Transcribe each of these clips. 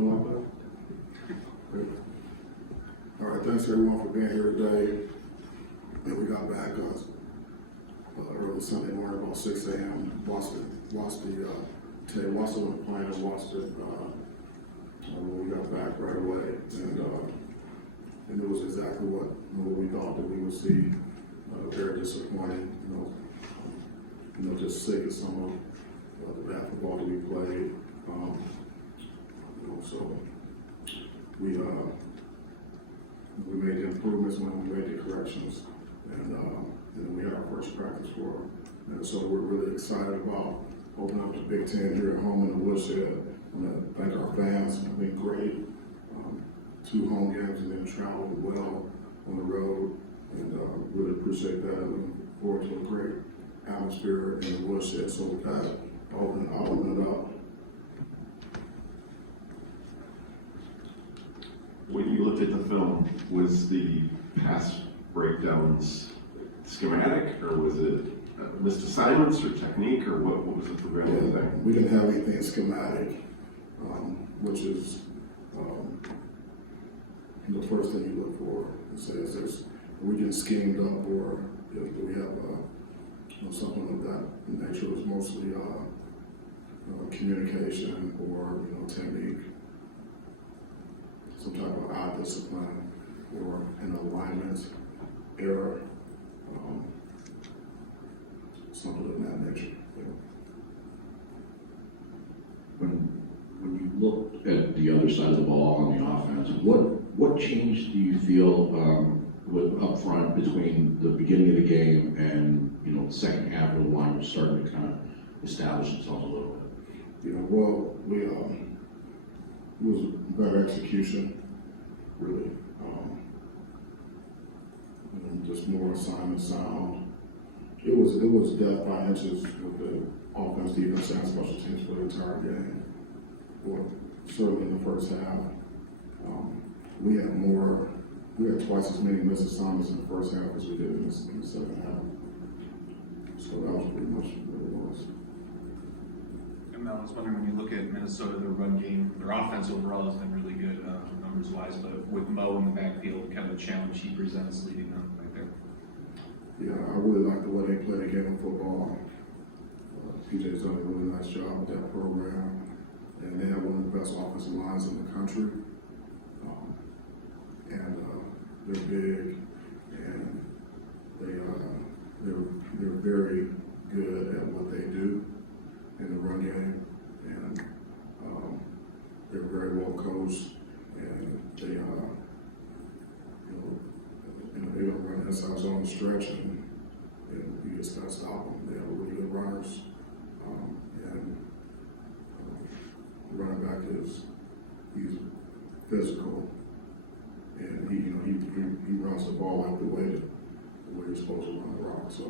feel like that? Great. All right, thanks everyone for being here today. And we got back early Sunday morning about 6 a.m. Today Watson was playing and watched it when we got back right away. And it was exactly what we thought that we would see. Very disappointing, just sick of some of the bad football that we played. So we made the improvements when we made the corrections, and then we had our first practice for Minnesota. We're really excited about opening up the Big Ten here at home in the Woodshed. I want to thank our fans. It's been great. 2 home games and then traveled well on the road, and really appreciate that. I'm looking forward to a great atmosphere in the Woodshed. So with that, I'll open it up. When you looked at the film, was the pass breakdowns schematic, or was it missed assignments or technique, or what was the prevailing thing? We didn't have anything schematic, which is the first thing you look for. It says we get schemed up, or if we have something of that nature. It was mostly communication or technique, some type of eye discipline or an alignment error, something of that nature. When you look at the other side of the ball on the offense, what change do you feel with up front between the beginning of the game and the second half of the line was starting to kind of establish themselves a little bit? Well, it was better execution, really. Just more assignment sound. It was death by inches with the offense, defense, and special teams for the entire game. Well, certainly in the first half, we had twice as many missed assignments in the first half as we did in the second half. So that was pretty much what it was. And Mel, I was wondering, when you look at Minnesota, their run game, their offense overall has been really good numbers-wise, but with Mo in the backfield, kind of a challenge he presents leading them right there. Yeah, I really like the way they play the game of football. PJ's done a really nice job with that program, and they have one of the best offensive lines in the country. They're big, and they're very good at what they do in the run game, and they're very well coached, and they don't run inside zone stretch, and you just gotta stop them. They have really good runners, and the running back he's physical, and he runs the ball like the way you're supposed to run the rock. So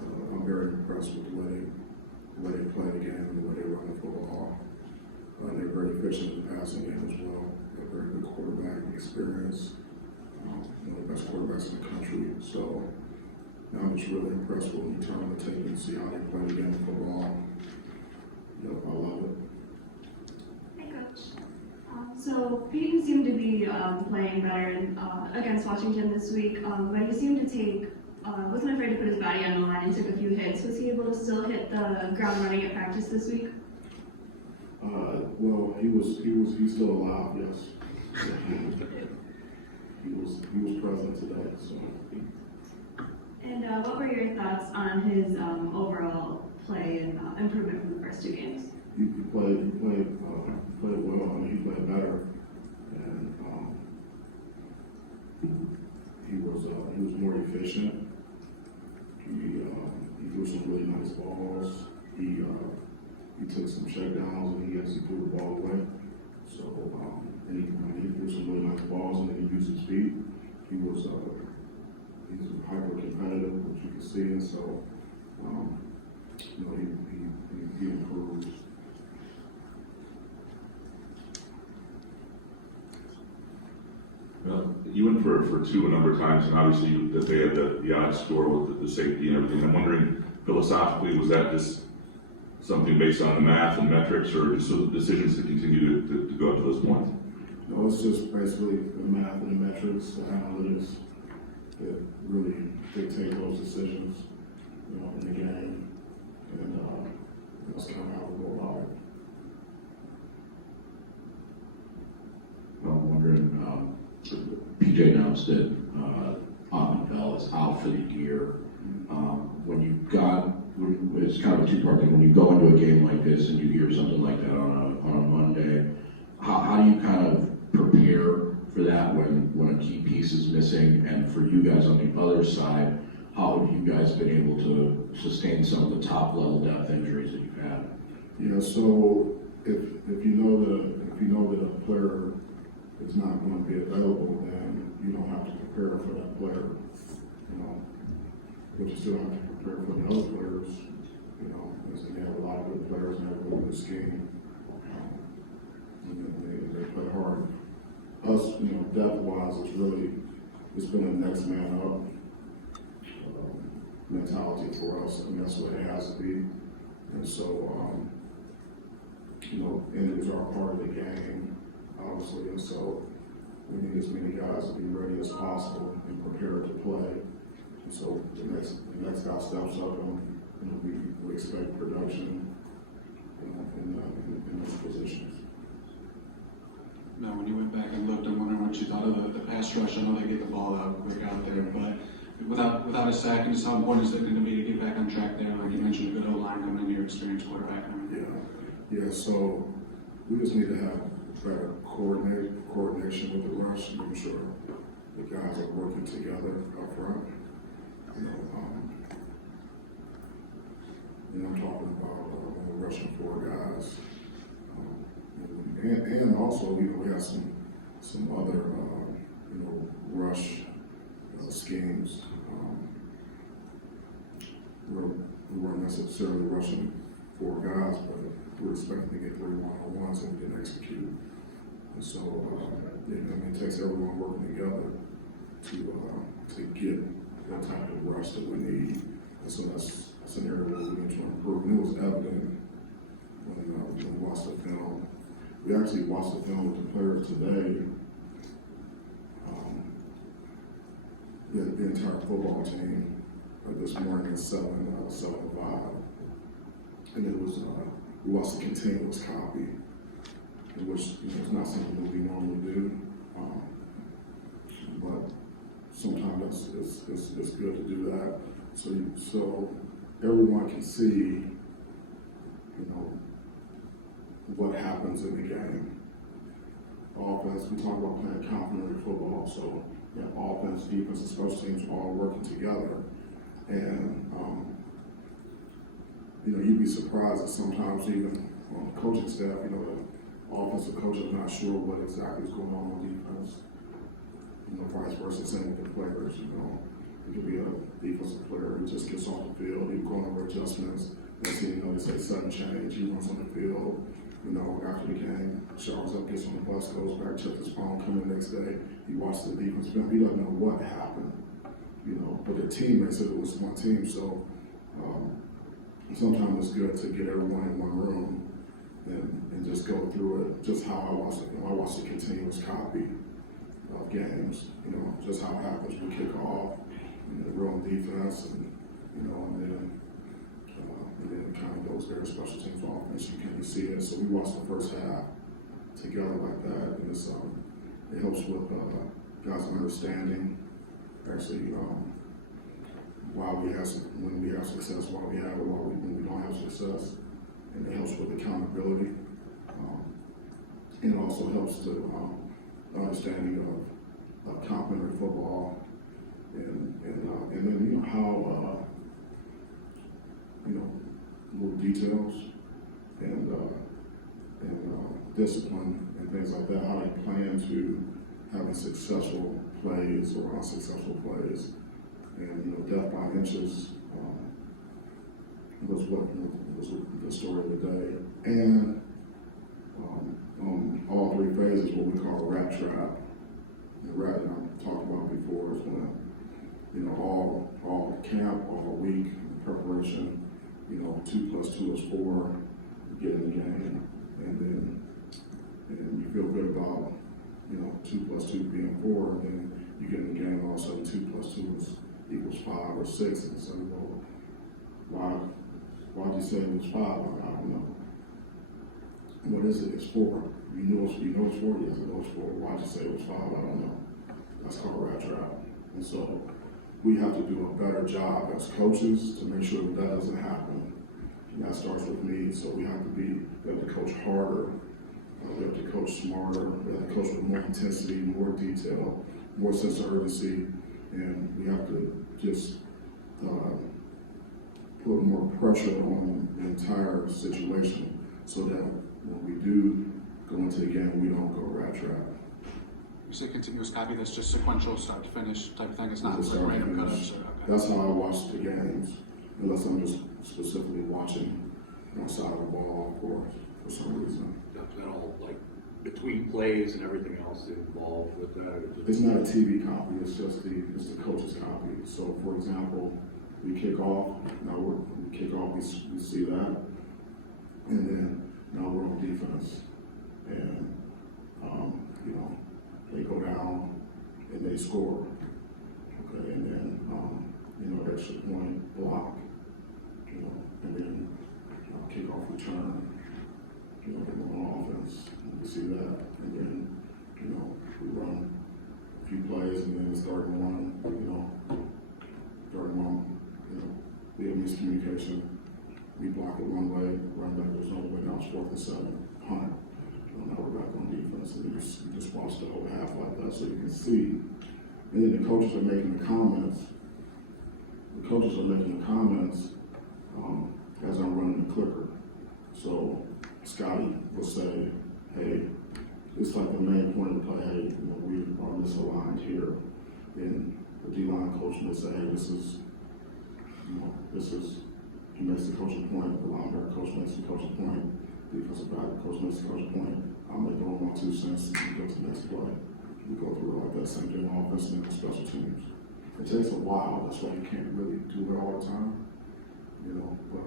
I'm very impressed with the way they play the game and the way they run the football. They're very efficient in the passing game as well. They're very good quarterback experience. One of the best quarterbacks in the country. So I'm just really impressed when you turn on the tape and see how they play the game of football. I love it. Hey, Coach. So Peyton seemed to be playing better against Washington this week, but he seemed to wasn't afraid to put his body on the line and took a few hits. Was he able to still hit the ground running at practice this week? Well, he's still alive, yes. He was present today, so. And what were your thoughts on his overall play and improvement from the first 2 games? He played well. I mean, he played better, and he was more efficient. He threw some really nice balls. He took some checkdowns, and he actually threw the ball away. So and he threw some really nice balls, and then he used his feet. He's hyper competitive, which you can see, and so he improved. Well, you went for 2 a number of times, and obviously that they had the odd score with the safety and everything. I'm wondering, philosophically, was that just something based on the math and metrics, or just so decisions to continue to go up to those points? No, it's just basically the math and the metrics, the analytics that really dictate those decisions, you know, in the game. And that's kind of how we go about it. I'm wondering, PJ announced that Ahmed Bell is out for the year. It's kind of a two-part thing. When you go into a game like this and you hear something like that on a Monday, how do you kind of prepare for that when a key piece is missing? And for you guys on the other side, how have you guys been able to sustain some of the top-level depth injuries that you've had? Yeah, so if you know that a player is not going to be available, then you don't have to prepare for that player, you know. But you still have to prepare for the other players, you know, because they have a lot of good players and have a really good scheme. And they play hard. Us, you know, depth-wise, it's been a next man up mentality for us, and that's what it has to be. And so, you know, injuries are part of the game, obviously, and so we need as many guys to be ready as possible and prepared to play. And so the next guy steps up, and you know, we expect production, you know, in those positions. Now, when you went back and looked, I'm wondering what you thought of the pass rush. I know they get the ball out quick out there, but without a sack, and just how important is it going to be to get back on track there? Like you mentioned, a good O-line coming in, your experienced quarterback. Yeah. So we just need to have better coordination with the rush, and make sure the guys are working together up front. You know, I'm talking about when we're rushing 4 guys. And also, you know, we have some other, you know, rush schemes. We weren't necessarily rushing 4 guys, but we're expecting to get 3 1-on-1s and we didn't execute. And so, it takes everyone working together to get that type of rush that we need. And so that's an area where we need to improve. And it was evident when we watched the film. We actually watched the film with the players today. The entire football team this morning at 7:05, and it was we watched the continuous copy, which, you know, is not something that we normally do, but sometimes it's good to do that. So everyone can see, you know, what happens in the game. Offense, we talk about playing complementary football, so yeah, offense, defense, and special teams all working together. And, you know, you'd be surprised that sometimes even on the coaching staff, you know, the offensive coach is not sure what exactly is going on defense. You know, vice versa, same with the players, you know. It could be a defensive player who just gets off the field, he's going over adjustments, next thing you know, they say sudden change, he runs on the field. You know, after the game, showers up, gets on the bus, goes back, checks his phone, comes in the next day, he watches the defense film, he doesn't know what happened, you know, but the teammates said it was one team, so sometimes it's good to get everyone in one room and just go through it, just how I watch it. You know, I watch the continuous copy of games, you know, just how it happens. We kick off, you know, we're on defense, and, you know, and then it kind of goes there, special teams offense, you can see it. So we watched the first half together like that, and it helps with guys' understanding, actually, why we have when we have success, why we have it, when we don't have success, and it helps with accountability. And it also helps to understanding of complementary football, and then, you know, how you know, little details and discipline and things like that, how they plan to having successful plays or unsuccessful plays. And, you know, death by inches was the story of the day. And on all 3 phases, what we call a rat trap. The rat that I've talked about before is when, you know, all camp, all week, preparation, you know, 2 + 2 is 4, game 4, and then you get in the game, all of a sudden 2 plus 2 equals 5 or 6, and so, well, why'd you say it was 5? Like, I don't know. What is it? It's 4. You know it's 4. Yes, it was 4. Why'd you say it was 5? I don't know. That's called rat trap. And so we have to do a better job as coaches to make sure that doesn't happen. And that starts with me. So we have to coach harder. We have to coach smarter. We have to coach with more intensity, more detail, more sense of urgency, and we have to just put more pressure on the entire situation so that when we do go into the game, we don't go rat trap. You say continuous copy, that's just sequential start to finish type of thing, it's not Just like start to random finish. cutups or, okay. That's how I watch the games, unless I'm just specifically watching one side of the ball, of course, for some reason. That's been all like between plays and everything else involved with that. It's not a TV copy, it's the coach's copy. So for example, we kick off, we see that, and then now we're on defense. And, they go down and they score. Okay, and then, extra point block, and then kick off return, on offense. We see that, and then, we run a few plays, and then it's third and one, we have miscommunication. We block it one way, run back, there's no way, now it's 4th and 7, punt. Now we're back on defense, and you just watch the whole half like that so you can see. And then the coaches are making the comments. As I'm running the clicker. So Scotty will say, hey, it's like the main point of the play, hey, we are misaligned here. And the D-line coach will say, hey, this is, he makes the coaching point, the linebacker coach makes the coaching point, defensive back coach makes the coaching point, I'll make all my 2 cents and go to the next play. We go through it like that, same thing on offense and special teams. It takes a while, that's why you can't really do it all the time, but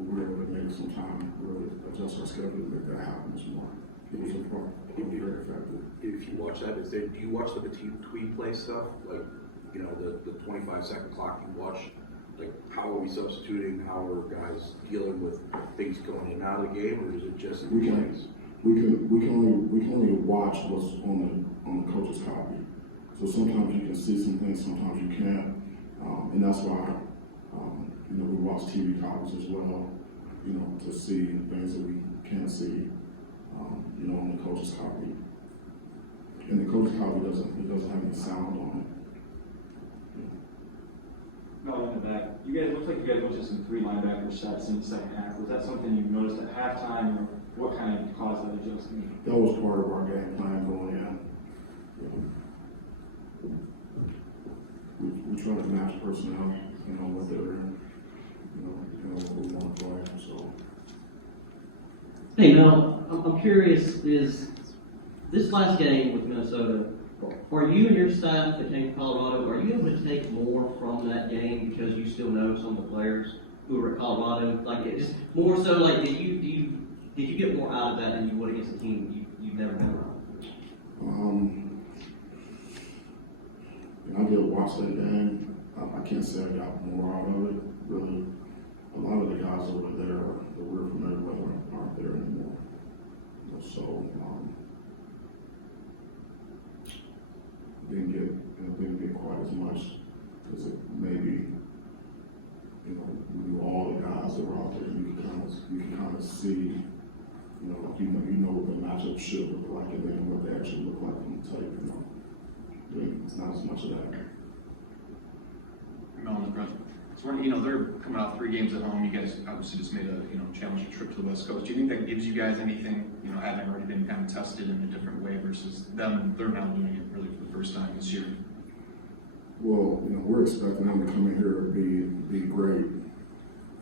we're able to make some time, really adjust our schedule to make that happen this morning. It was important, it was very effective. If you watch that, do you watch the between play stuff? Like, the 25-second clock, you watch, like, how are we substituting, how are guys dealing with things going in and out of the game, or is it just We plays? can only watch what's on the coach's copy. So sometimes you can see some things, sometimes you can't, and that's why we watch TV copies as well, to see things that we can't see, on the coach's copy. And the coach's copy doesn't have any sound on it. No, in the back. Looks like you guys went to some 3 linebacker sets in the second half. Was that something you noticed at halftime, or what kind of caused that adjustment? That was part of our game plan going in. We try to match personnel, what they're in, what we want to play, so. Hey Mel, I'm curious, is this last game with Minnesota, are you and your staff that came to Colorado, are you able to take more from that game because you still know some of the players who were at Colorado? Like, it just more so, like, did you get more out of that than you would against a team you've never been around? And I did watch that game. I can't say I got more out of it. Really, a lot of the guys over there that we're familiar with aren't there anymore. So didn't get quite as much as it maybe. We knew all the guys that were out there, and you can kind of see. You know what the matchup should look like, and then what they actually look like on the tape. It's not as much of that. Mel, so they're coming off 3 games at home. You guys obviously just made a challenging trip to the West Coast. Do you think that gives you guys anything, having already been kind of tested in a different way versus them, and they're now doing it really for the first time this year? Well, we're expecting them to come in here and be great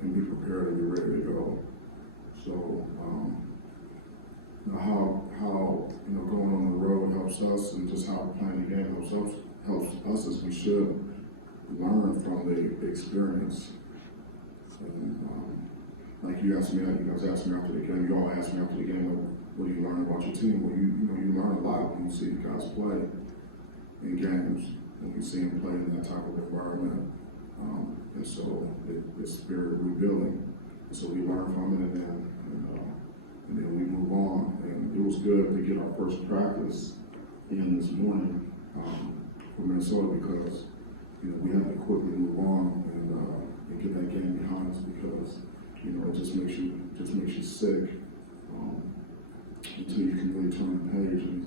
and be prepared and be ready to go. So, how going on the road helps us, and just how playing the game helps us is we should learn from the experience. And like you guys asked me after the game, you all asked me after the game, what do you learn about your team? Well, you learn a lot when you see guys play in games, when you see them play in that type of environment. And so it's very revealing. And so we learn from it, and then we move on. And it was good to get our first practice in this morning for Minnesota, because we have to quickly move on and get that game behind us, because it just makes you sick until you can really turn the page. And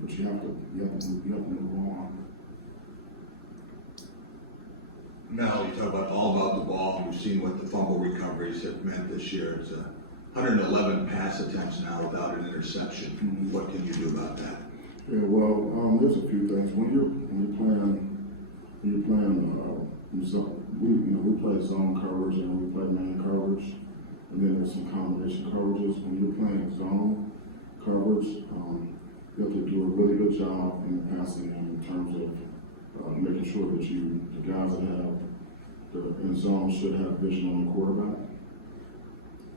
but you have to move on. Mel, you talk all about the ball. We've seen what the fumble recoveries have meant this year. It's 111 pass attempts now without an interception. Mm-hmm. What can you do about that? Yeah, well, there's a few things. When you're playing we play zone coverage and we play man coverage, and then there's some combination coverages. When you're playing zone coverage, you have to do a really good job in the passing game in terms of making sure that the guys that have in zone should have vision on the quarterback,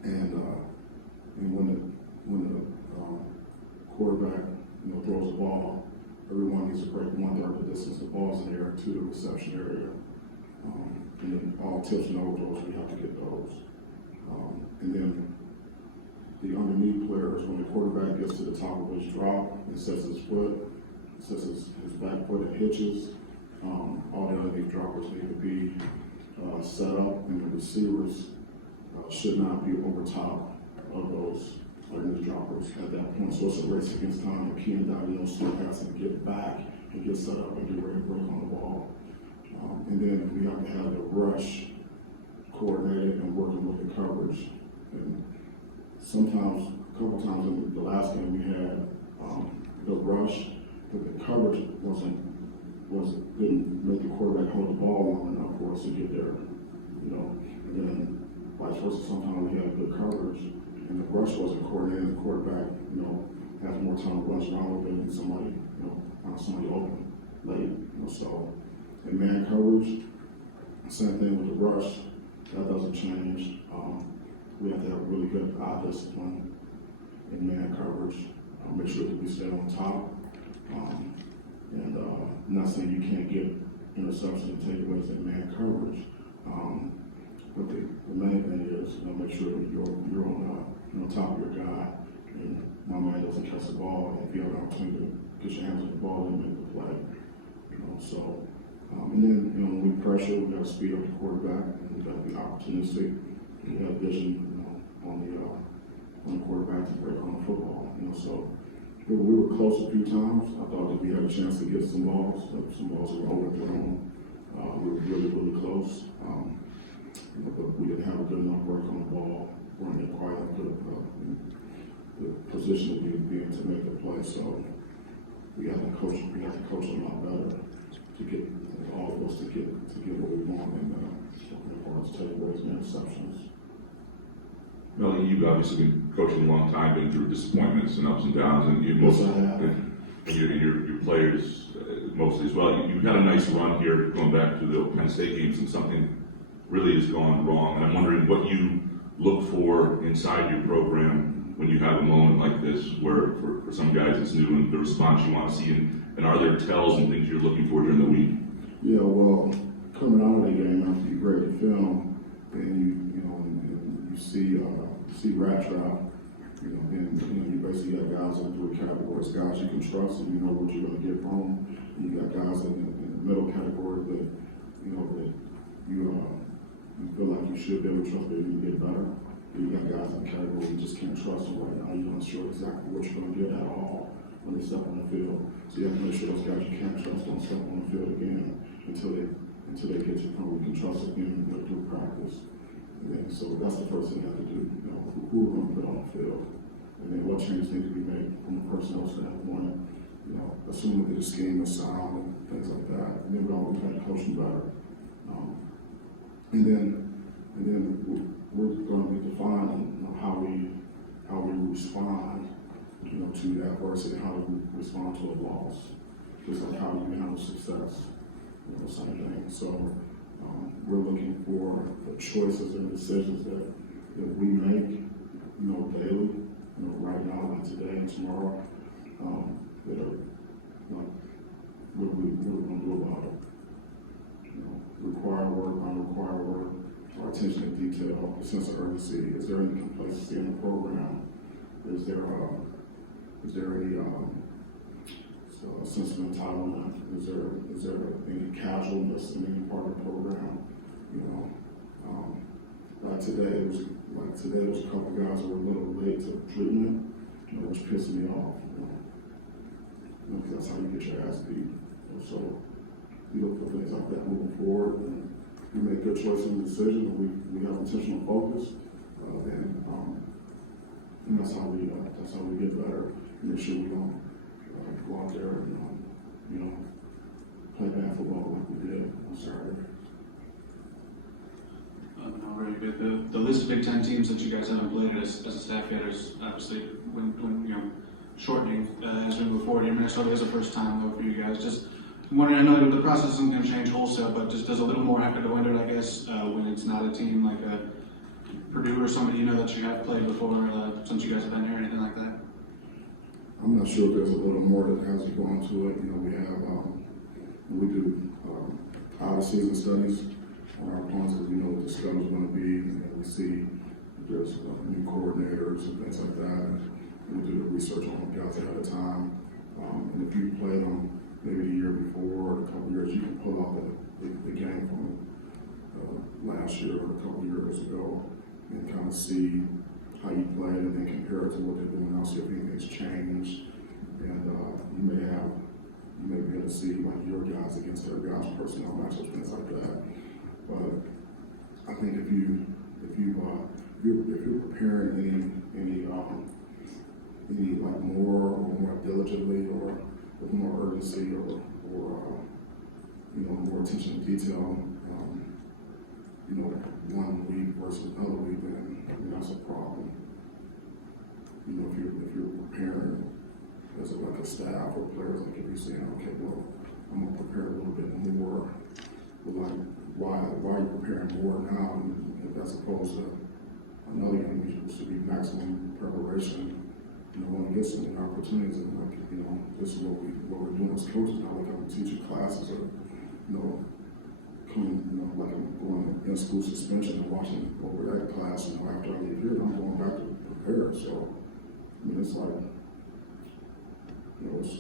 and when the quarterback throws the ball, everyone needs to break 1/3 of the distance the ball's in the air to the reception area. And then all tips and overdose, we have to get those. And then the underneath players, when the quarterback gets to the top of his drop and sets his foot, sets his back foot and hitches, all the underneath droppers need to be set up, and the receivers should not be over top of those underneath droppers at that point. So it's a race against time. The key and Daniel still has to get back and get set up and get ready to break on the ball. And then we have to have the rush coordinated and working with the coverage. And sometimes, a couple times in the last game, we had the rush, but the coverage didn't make the quarterback hold the ball long enough for us to get there. And then vice versa, sometimes we had good coverage and the rush wasn't coordinated. The quarterback, has more time to rush around open and somebody, find somebody open late. So in man coverage, same thing with the rush. That doesn't change. We have to have really good eye discipline in man coverage. Make sure that we stay on top. And I'm not saying you can't get interceptions and takeaways in man coverage. But the main thing is, make sure that you're on top of your guy, and my man doesn't catch the ball, and if you have an opportunity to get your hands on the ball and make the play. So, and then, when we pressure, we got to speed up the quarterback, and we got to be opportunistic. We have vision, on the quarterback to break on the football. So we were close a few times. I thought that we had a chance to get some balls. Some balls were overthrown. We were really, really close. But we didn't have a good enough break on the ball. We weren't in quite the position that we would be in to make the play. So we have to coach a lot better to get all of us to get what we want, and as far as takeaways and interceptions. Mel, you've obviously been coaching a long time, been through disappointments and ups and downs, and your players mostly as well. You've had a nice run here going back to the Penn State games, and something really has gone wrong. And I'm wondering what you look for inside your program when you have a moment like this, where for some guys it's new and the response you want to see, and are there tells and things you're looking for during the week? Yeah, well, coming out of the game after you grade the film, and you see rat trap, then you basically got guys in three categories: guys you can trust and you know what you're going to get from them. And you got guys in the middle category that that you feel like you should be able to trust, but you can get better. And you got guys in the category you just can't trust them right now. You're not sure exactly what you're going to get at all when they step on the field. So you have to make sure those guys you can't trust don't step on the field again until they get to the point where you can trust again through practice. And so that's the first thing you have to do. Who we're going to put on the field, and then what changes need to be made from a personnel standpoint. Assuming that the scheme is sound and things like that. And then we always got to coach them better. And then we're going to be defining how we respond, to adversity, how we respond to a loss, just like how you handle success, same thing. So we're looking for the choices and decisions that that we make, daily, right now and today and tomorrow, that are, like, what are we gonna do about it? Required work, unrequired work, our attention to detail, a sense of urgency. Is there any complacency in the program? Is there any sense of entitlement? Is there any casualness in any part of the program? Today it was a couple guys that were a little late to treatment, which pissed me off. Because that's how you get your ass beat. So we look for things like that moving forward, and we make good choices and decisions, and we have intentional focus, and that's how we get better. Make sure we don't go out there and play bad football like we did on Saturday. No, very good. The list of Big Ten teams that you guys haven't played as a staff yet is obviously when shortening as we move forward here. Minnesota is the first time though for you guys. Just wondering, I know the process isn't going to change wholesale, but just does a little more have to go into it, I guess, when it's not a team like a Purdue or somebody that you have played before since you guys have been here, anything like that? I'm not sure if there's a little more that has to go into it. We do out of season studies on our opponents, because we know what the schedule is going to be, and we see if there's new coordinators and things like that. And we do the research on the guys ahead of time. And if you play them maybe the year before or a couple years, you can pull out the game from last year or a couple years ago and kind of see how you played and then compare it to what they're doing now, see if anything's changed. And you may be able to see like your guys against their guys' personnel matchups, things like that. But I think if you're preparing any like more diligently or with more urgency or more attention to detail, 1 week versus another week, then that's a problem. If you're preparing as like a staff or players, like if you're saying, okay, well, I'm gonna prepare a little bit more, but like why are you preparing more now as opposed to another game which should be maximum preparation? Want to get some opportunities, and this is what we're doing as coaches now. Like I'm teaching classes, or coming, like I'm going in school suspension and watching over that class, and after I get here, I'm going back to prepare. So it's like it's.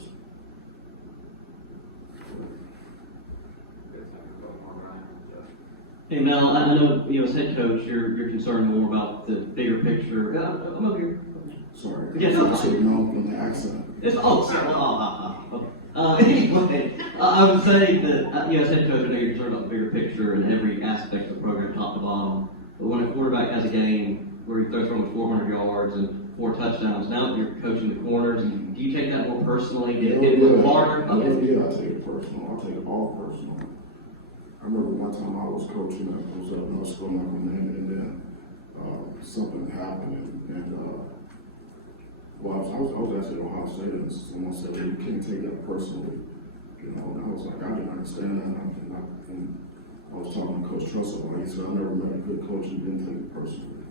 Hey Mel, I know as head coach, you're concerned more about the bigger picture. I'm over here. Sorry. Yes, I said no from the accent. Anyway, I would say that as head coach, I know you're concerned about the bigger picture and every aspect of the program, top to bottom. But when a quarterback has a game where he throws for almost 400 yards and 4 touchdowns, now that you're coaching the corners, do you take that more personally? Do you get a little harder? Yeah, I take it personal. I take it all personal. I remember one time I was coaching at North School, and then something happened, and I was actually at Ohio State, and someone said, well, you can't take that personally. And I was like, I didn't understand that. And I was talking to Coach Trussell about it. He said, I never met a good coach who didn't take it personally.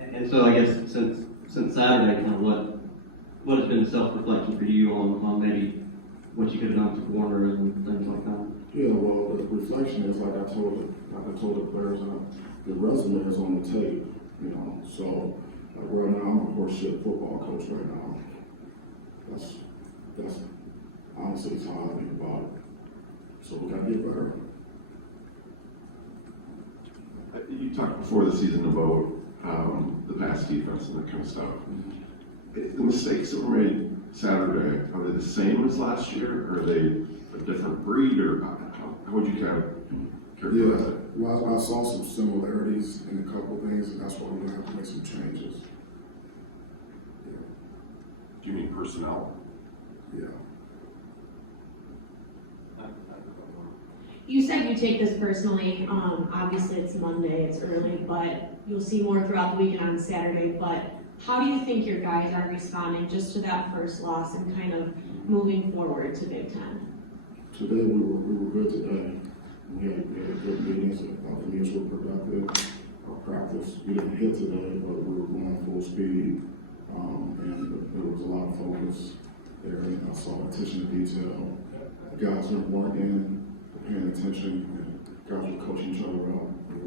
And so I guess since Saturday, kind of what has been the self-reflection for you on maybe what you could have done to corner and things like that? Yeah, well, the reflection is like I told the players, the resume is on the tape, So like right now, I'm a horseshit football coach right now. That's honestly how I think about it. So we gotta get better. You talked before the season about the pass defense and that kind of stuff. The mistakes that were made Saturday, are they the same as last year? Or are they a different breed? Or how would you kind of characterize it? Well, I saw some similarities in a couple of things, and that's why we're gonna have to make some changes. Yeah. Do you mean personnel? Yeah. You said you take this personally. Obviously it's Monday, it's early, but you'll see more throughout the week and on Saturday. But how do you think your guys are responding just to that first loss and kind of moving forward to Big Ten? Today we were good today. We had good meetings. The meetings were productive. practice. We didn't hit today, but we were going full speed, and there was a lot of focus there, and I saw attention to detail. The guys that weren't paying attention, and guys were coaching each other up. It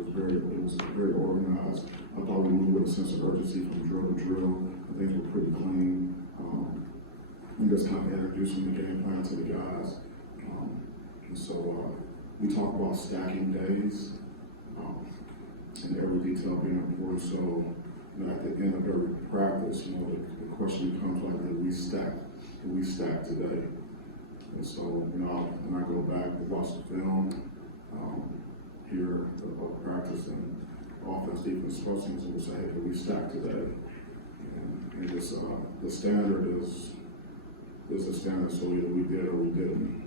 was very organized. I thought we moved with a sense of urgency from drill to drill. Things were pretty clean. We just kind of introducing the game plan to the guys. And so we talk about stacking days and every detail being important. So at the end of every practice, the question becomes like, did we stack today? And so when I go back to watch the film, here about practice and offense, defense, special teams, and we'll say, hey, did we stack today? And it's, the standard is a standard, so either we did or we didn't.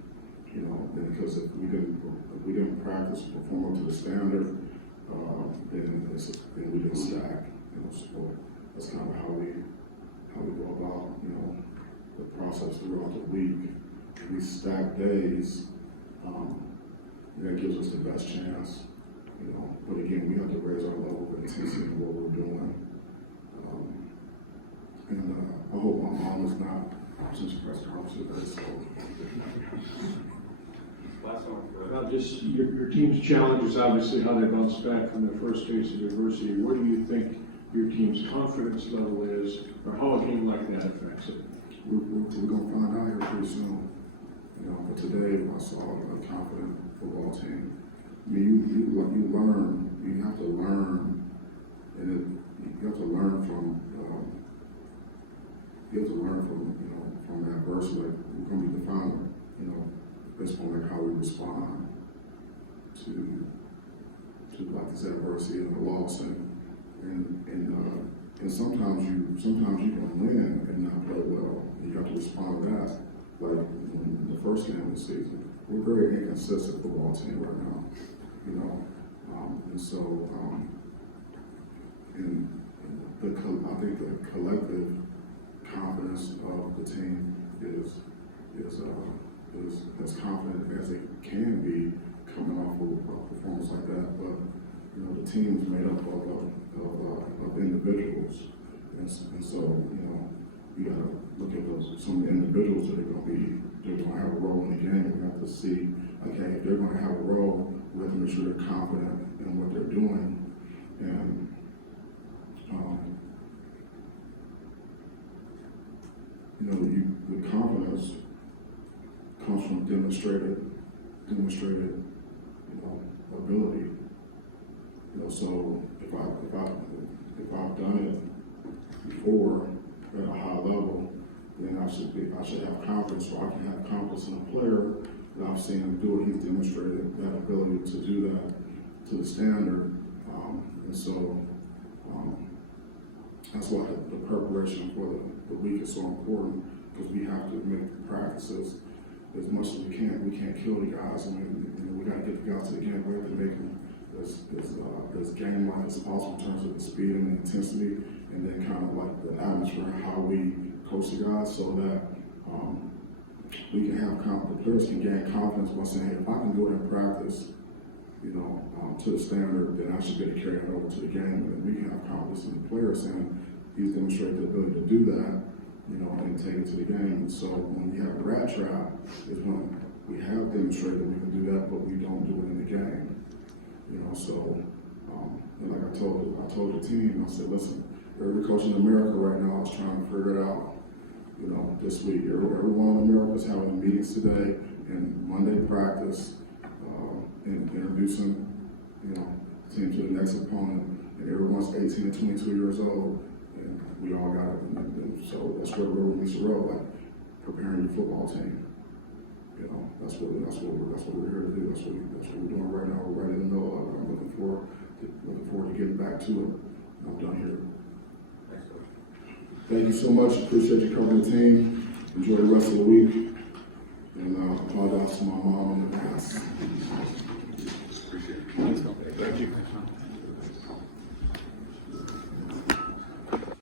Because if we didn't practice and perform up to the standard, then we didn't stack. So that's kind of how we go about the process throughout the week. We stack days. That gives us the best chance, but again, we have to raise our level of intensity in what we're doing. And I hope my mom is not, since press conference today, so. Just your team's challenge is obviously how they bounce back from their first taste of adversity. What do you think your team's confidence level is, or how a game like that affects it? We're going to find out here pretty soon. But today I saw a confident football team. I mean, you have to learn, and you have to learn from adversity. Like, we're going to be defined, based on like how we respond to like this adversity and the loss, and sometimes you can win and not play well. You have to respond to that. Like in the first game of the season, we're a very inconsistent football team right now, and so I think the collective confidence of the team is as confident as it can be coming off of a performance like that. But the team is made up of individuals, and so you got to look at some of the individuals that are going to have a role in the game. We have to see, okay, if they're going to have a role, we have to make sure they're confident in what they're doing. And the confidence comes from demonstrated ability. So if I've done it before at a high level, then I should have confidence, so I can have confidence in a player that I've seen him do it. He's demonstrated that ability to do that to the standard, and so that's why the preparation for the week is so important, because we have to make the practices as much as we can. We can't kill the guys. I mean, we got to get the guys to the game. We have to make them as game-like as possible in terms of the speed and the intensity, and then kind of like the atmosphere and how we coach the guys, so that we can have the players can gain confidence by saying, hey, if I can do it in practice, to the standard, then I should be able to carry it over to the game, and we can have confidence in the player saying he's demonstrated the ability to do that, and take it to the game. And so when you have a rat trap, is when we have demonstrated that we can do that, but we don't do it in the game. So and like I told the team, I said, listen, every coach in America right now is trying to figure it out. This week, everyone in America is having meetings today and Monday practice, and introducing, the team to the next opponent. And everyone's 18 to 22 years old, and we all got it. And so that's where rubber meets the road, like preparing your football team. That's what we're here to do. That's what we're doing right now. We're right in the middle of it. I'm looking forward to getting back to it. I'm done here. Thank you so much. Appreciate you covering the team. Enjoy the rest of the week. And I apologize to my mom in advance. Thank you.